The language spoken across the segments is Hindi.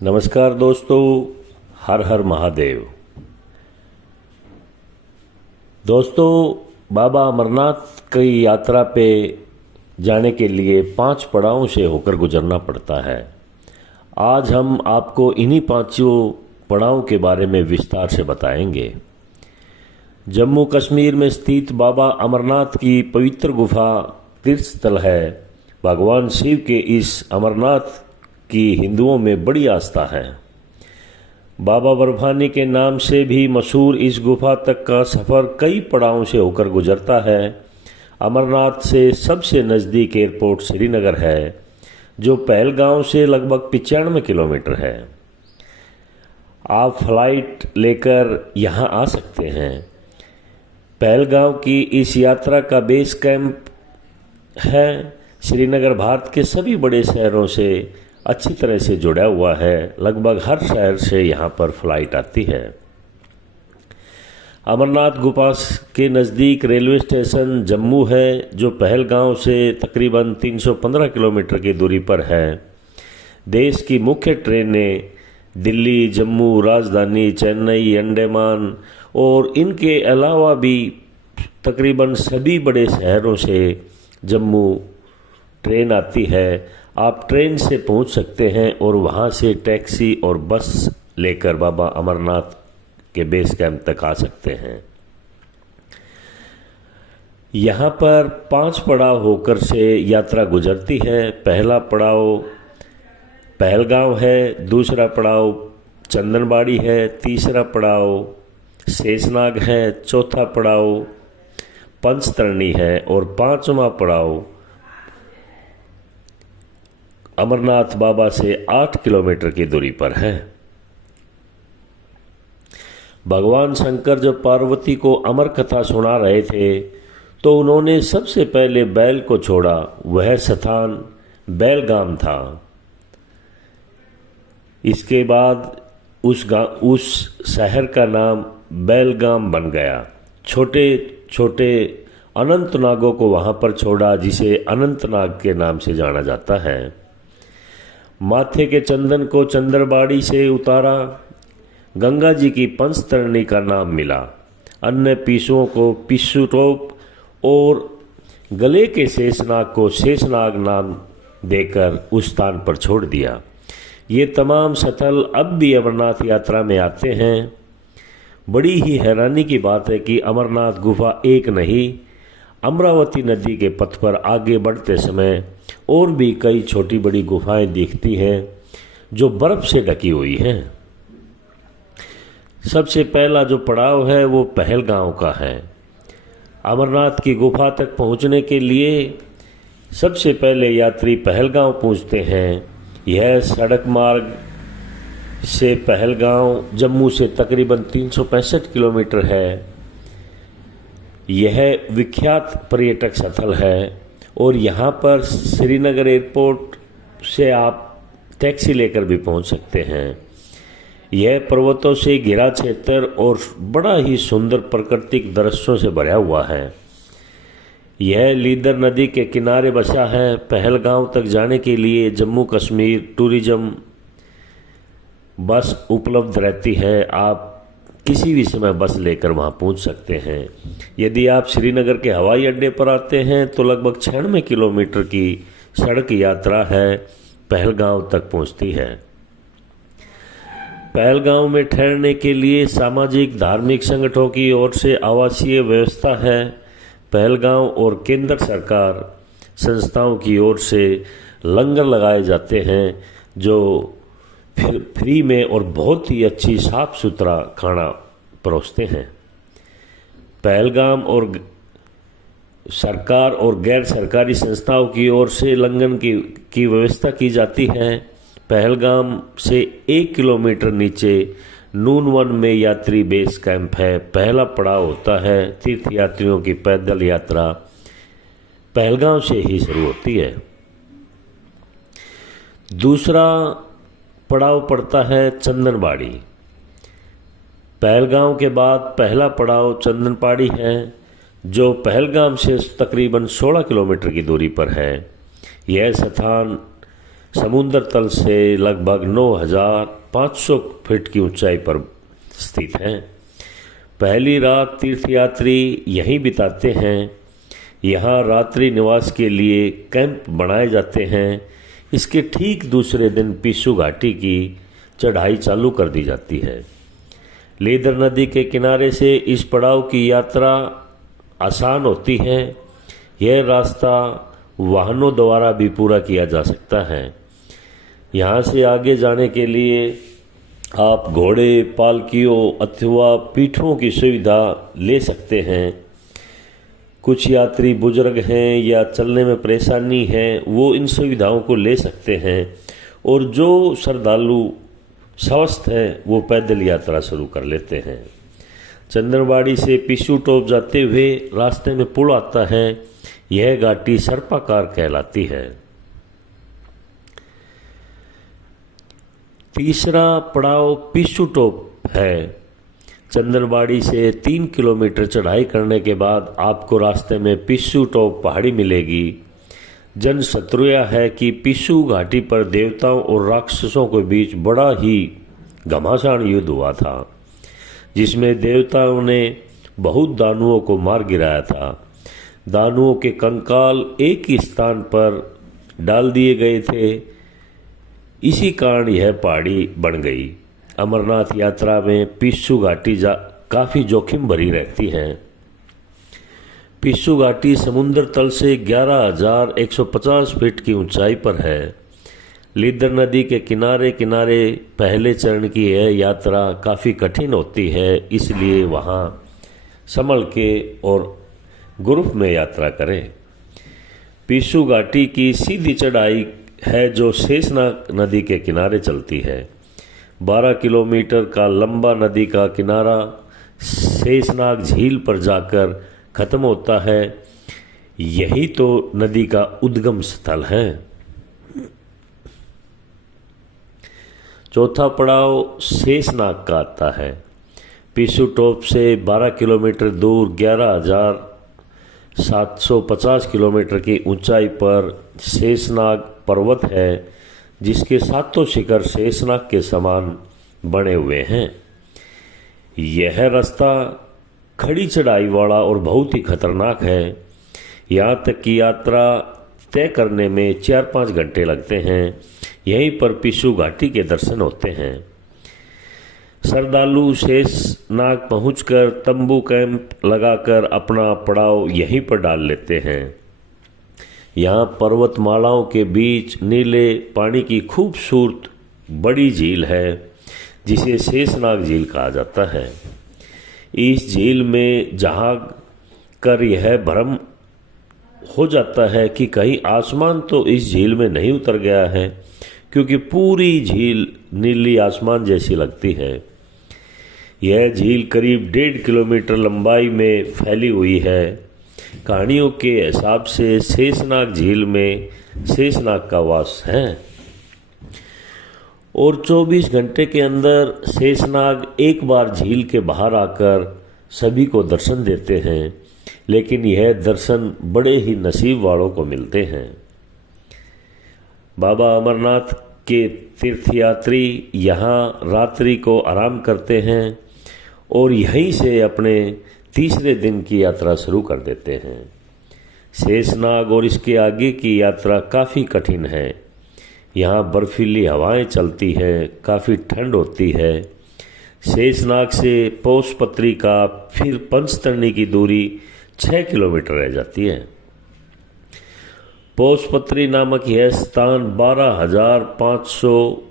नमस्कार दोस्तों, हर हर महादेव। दोस्तों, बाबा अमरनाथ की यात्रा पे जाने के लिए 5 पड़ावों से होकर गुजरना पड़ता है। आज हम आपको इन्हीं 5 पड़ावों के बारे में विस्तार से बताएंगे। जम्मू कश्मीर में स्थित बाबा अमरनाथ की पवित्र गुफा तीर्थ स्थल है। भगवान शिव के इस अमरनाथ की हिंदुओं में बड़ी आस्था है। बाबा बर्फानी के नाम से भी मशहूर इस गुफा तक का सफ़र कई पड़ावों से होकर गुजरता है। अमरनाथ से सबसे नज़दीक एयरपोर्ट श्रीनगर है, जो पहलगांव से लगभग 95 किलोमीटर है। आप फ्लाइट लेकर यहाँ आ सकते हैं। पहलगांव की इस यात्रा का बेस कैंप है। श्रीनगर भारत के सभी बड़े शहरों से अच्छी तरह से जुड़ा हुआ है। लगभग हर शहर से यहाँ पर फ्लाइट आती है। अमरनाथ गुफा के नज़दीक रेलवे स्टेशन जम्मू है, जो पहलगांव से तकरीबन 315 किलोमीटर की दूरी पर है। देश की मुख्य ट्रेनें दिल्ली, जम्मू, राजधानी, चेन्नई, अंडमान और इनके अलावा भी तकरीबन सभी बड़े शहरों से जम्मू ट्रेन आती है। आप ट्रेन से पहुंच सकते हैं और वहां से टैक्सी और बस लेकर बाबा अमरनाथ के बेस कैंप तक आ सकते हैं। यहाँ पर 5 पड़ाव होकर से यात्रा गुजरती है। पहला पड़ाव पहलगांव है, दूसरा पड़ाव चंदनबाड़ी है, तीसरा पड़ाव शेषनाग है, चौथा पड़ाव पंचतरणी है और 5वां पड़ाव अमरनाथ बाबा से 8 किलोमीटर की दूरी पर है। भगवान शंकर जब पार्वती को अमर कथा सुना रहे थे, तो उन्होंने सबसे पहले बैल को छोड़ा। वह स्थान बैलगाम था। इसके बाद उस शहर का नाम बैलगाम बन गया। छोटे छोटे अनंतनागों को वहां पर छोड़ा, जिसे अनंतनाग के नाम से जाना जाता है। माथे के चंदन को चंद्रबाड़ी से उतारा। गंगा जी की पंचतरणी का नाम मिला। अन्य पीसुओं को पिस्सुटोप और गले के शेषनाग को शेषनाग नाम देकर उस स्थान पर छोड़ दिया। ये तमाम स्थल अब भी अमरनाथ यात्रा में आते हैं। बड़ी ही हैरानी की बात है कि अमरनाथ गुफा एक नहीं, अमरावती नदी के पथ पर आगे बढ़ते समय और भी कई छोटी बड़ी गुफाएं दिखती हैं, जो बर्फ से ढकी हुई हैं। सबसे पहला जो पड़ाव है वो पहलगांव का है। अमरनाथ की गुफा तक पहुंचने के लिए सबसे पहले यात्री पहलगांव पहुंचते हैं। यह सड़क मार्ग से पहलगांव जम्मू से तकरीबन 365 किलोमीटर है। यह विख्यात पर्यटक स्थल है और यहाँ पर श्रीनगर एयरपोर्ट से आप टैक्सी लेकर भी पहुँच सकते हैं। यह पर्वतों से घिरा क्षेत्र और बड़ा ही सुंदर प्राकृतिक दृश्यों से भरा हुआ है। यह लीदर नदी के किनारे बसा है। पहलगांव तक जाने के लिए जम्मू कश्मीर टूरिज्म बस उपलब्ध रहती है। आप किसी भी समय बस लेकर वहां पहुंच सकते हैं। यदि आप श्रीनगर के हवाई अड्डे पर आते हैं तो लगभग 96 किलोमीटर की सड़क यात्रा है, पहलगांव तक पहुंचती है। पहलगांव में ठहरने के लिए सामाजिक धार्मिक संगठनों की ओर से आवासीय व्यवस्था है। पहलगांव और केंद्र सरकार संस्थाओं की ओर से लंगर लगाए जाते हैं, जो फ्री में और बहुत ही अच्छी साफ सुथरा खाना परोसते हैं। पहलगाम और सरकार और गैर सरकारी संस्थाओं की ओर से लंगर की व्यवस्था की जाती है। पहलगाम से 1 किलोमीटर नीचे नूनवन में यात्री बेस कैंप है। पहला पड़ाव होता है तीर्थ यात्रियों की पैदल यात्रा। पहलगाम से ही शुरू होती है। दूसरा पड़ाव पड़ता है चंदनबाड़ी। पहलगांव के बाद पहला पड़ाव चंदनबाड़ी है, जो पहलगाम से तकरीबन 16 किलोमीटर की दूरी पर है। यह स्थान समुद्र तल से लगभग 9,500 फीट की ऊंचाई पर स्थित है। पहली रात तीर्थयात्री यहीं बिताते हैं। यहाँ रात्रि निवास के लिए कैंप बनाए जाते हैं। इसके ठीक दूसरे दिन पिस्सू घाटी की चढ़ाई चालू कर दी जाती है। लीदर नदी के किनारे से इस पड़ाव की यात्रा आसान होती है। यह रास्ता वाहनों द्वारा भी पूरा किया जा सकता है। यहाँ से आगे जाने के लिए आप घोड़े, पालकियों अथवा पीठों की सुविधा ले सकते हैं। कुछ यात्री बुजुर्ग हैं या चलने में परेशानी है, वो इन सुविधाओं को ले सकते हैं, और जो श्रद्धालु स्वस्थ हैं वो पैदल यात्रा शुरू कर लेते हैं। चंदनबाड़ी से पिस्सू टॉप जाते हुए रास्ते में पुल आता है। यह घाटी सर्पाकार कहलाती है। तीसरा पड़ाव पिस्सू टॉप है। चंदनबाड़ी से 3 किलोमीटर चढ़ाई करने के बाद आपको रास्ते में पिस्सू टॉप पहाड़ी मिलेगी। जन शत्रुया है कि पिस्सू घाटी पर देवताओं और राक्षसों के बीच बड़ा ही घमासान युद्ध हुआ था, जिसमें देवताओं ने बहुत दानुओं को मार गिराया था। दानुओं के कंकाल एक ही स्थान पर डाल दिए गए थे। इसी कारण यह पहाड़ी बन गई। अमरनाथ यात्रा में पिस्सू घाटी काफ़ी जोखिम भरी रहती है। पिस्सू घाटी समुद्र तल से 11,150 फीट की ऊंचाई पर है। लीदर नदी के किनारे किनारे पहले चरण की यह यात्रा काफ़ी कठिन होती है, इसलिए वहाँ संभल के और ग्रुप में यात्रा करें। पिस्सू घाटी की सीधी चढ़ाई है जो शेषनाग नदी के किनारे चलती है। 12 किलोमीटर का लंबा नदी का किनारा शेषनाग झील पर जाकर खत्म होता है। यही तो नदी का उद्गम स्थल है। चौथा पड़ाव शेषनाग का आता है। पिस्सू टॉप से 12 किलोमीटर दूर 11,750 किलोमीटर की ऊंचाई पर शेषनाग पर्वत है, जिसके सातों शिखर शेषनाग के समान बने हुए हैं। यह रास्ता खड़ी चढ़ाई वाला और बहुत ही खतरनाक है। यहाँ तक कि यात्रा तय करने में 4-5 घंटे लगते हैं। यहीं पर पिस्सू घाटी के दर्शन होते हैं। श्रद्धालु शेषनाग पहुंचकर तंबू कैंप लगाकर अपना पड़ाव यहीं पर डाल लेते हैं। यहाँ पर्वतमालाओं के बीच नीले पानी की खूबसूरत बड़ी झील है, जिसे शेषनाग झील कहा जाता है। इस झील में जहाग कर यह भ्रम हो जाता है कि कहीं आसमान तो इस झील में नहीं उतर गया है, क्योंकि पूरी झील नीली आसमान जैसी लगती है। यह झील करीब 1.5 किलोमीटर लंबाई में फैली हुई है। कहानियों के हिसाब से शेषनाग झील में शेषनाग का वास है और 24 घंटे के अंदर शेषनाग एक बार झील के बाहर आकर सभी को दर्शन देते हैं, लेकिन यह दर्शन बड़े ही नसीब वालों को मिलते हैं। बाबा अमरनाथ के तीर्थयात्री यहाँ रात्रि को आराम करते हैं और यहीं से अपने तीसरे दिन की यात्रा शुरू कर देते हैं। शेषनाग और इसके आगे की यात्रा काफ़ी कठिन है। यहाँ बर्फीली हवाएं चलती है, काफ़ी ठंड होती है। शेषनाग से पौषपत्री का फिर पंचतरणी की दूरी 6 किलोमीटर रह जाती है। पौषपत्री नामक यह स्थान 12,500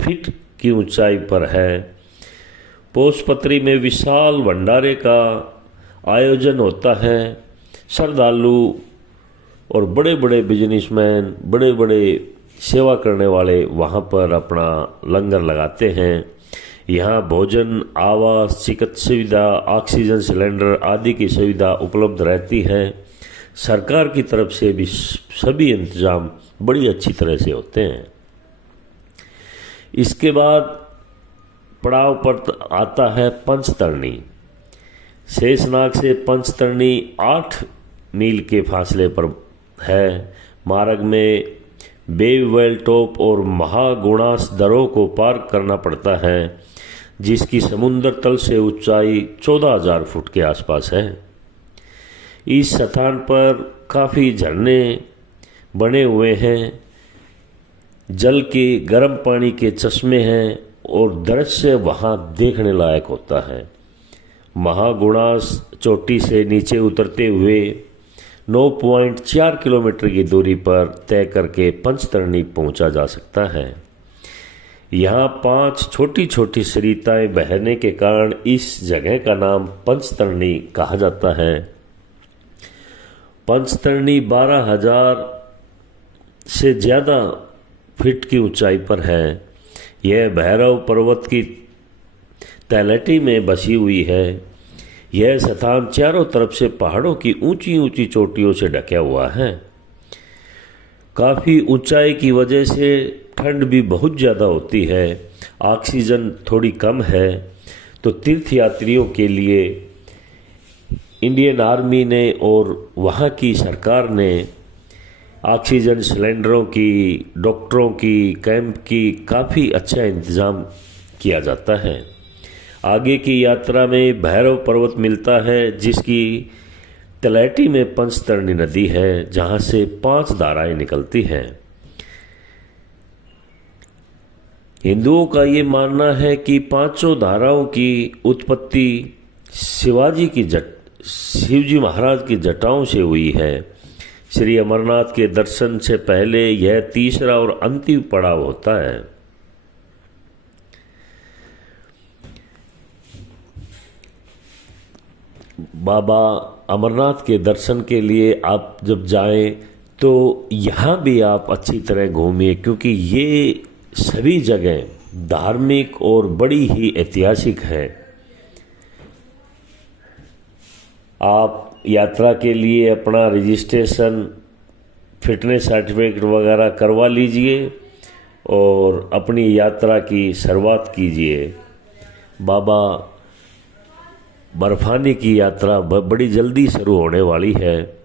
फीट की ऊंचाई पर है। पौषपत्री में विशाल भंडारे का आयोजन होता है। श्रद्धालु और बड़े बड़े बिजनेसमैन, बड़े बड़े सेवा करने वाले वहाँ पर अपना लंगर लगाते हैं। यहाँ भोजन, आवास, चिकित्सा सुविधा, ऑक्सीजन सिलेंडर आदि की सुविधा उपलब्ध रहती है। सरकार की तरफ से भी सभी इंतजाम बड़ी अच्छी तरह से होते हैं। इसके बाद पड़ाव पर आता है पंचतरणी। शेषनाग से पंचतरणी 8 मील के फासले पर है। मार्ग में बेववेल टॉप और महागुणास दरों को पार करना पड़ता है, जिसकी समुद्र तल से ऊंचाई 14,000 फुट के आसपास है। इस स्थान पर काफ़ी झरने बने हुए हैं, जल के गर्म पानी के चश्मे हैं और दृश्य वहाँ देखने लायक होता है। महागुणास चोटी से नीचे उतरते हुए 9.4 किलोमीटर की दूरी पर तय करके पंचतरणी पहुंचा जा सकता है। यहाँ 5 छोटी छोटी सरिताएं बहने के कारण इस जगह का नाम पंचतरणी कहा जाता है। पंचतरणी 12,000 से ज़्यादा फीट की ऊंचाई पर है। यह भैरव पर्वत की तलहटी में बसी हुई है। यह स्थान चारों तरफ से पहाड़ों की ऊंची ऊंची चोटियों से ढका हुआ है। काफ़ी ऊंचाई की वजह से ठंड भी बहुत ज़्यादा होती है, ऑक्सीजन थोड़ी कम है, तो तीर्थयात्रियों के लिए इंडियन आर्मी ने और वहाँ की सरकार ने ऑक्सीजन सिलेंडरों की, डॉक्टरों की, कैंप की काफ़ी अच्छा इंतज़ाम किया जाता है। आगे की यात्रा में भैरव पर्वत मिलता है, जिसकी तलहटी में पंचतरणी नदी है, जहाँ से 5 धाराएं निकलती हैं। हिंदुओं का ये मानना है कि 5 धाराओं की उत्पत्ति शिवजी महाराज की जटाओं से हुई है। श्री अमरनाथ के दर्शन से पहले यह तीसरा और अंतिम पड़ाव होता है। बाबा अमरनाथ के दर्शन के लिए आप जब जाएं तो यहाँ भी आप अच्छी तरह घूमिए, क्योंकि ये सभी जगह धार्मिक और बड़ी ही ऐतिहासिक है। आप यात्रा के लिए अपना रजिस्ट्रेशन, फिटनेस सर्टिफिकेट वगैरह करवा लीजिए और अपनी यात्रा की शुरुआत कीजिए। बाबा बर्फानी की यात्रा बड़ी जल्दी शुरू होने वाली है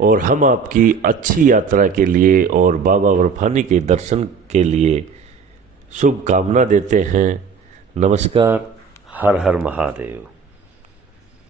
और हम आपकी अच्छी यात्रा के लिए और बाबा बर्फानी के दर्शन के लिए शुभकामना देते हैं। नमस्कार। हर हर महादेव।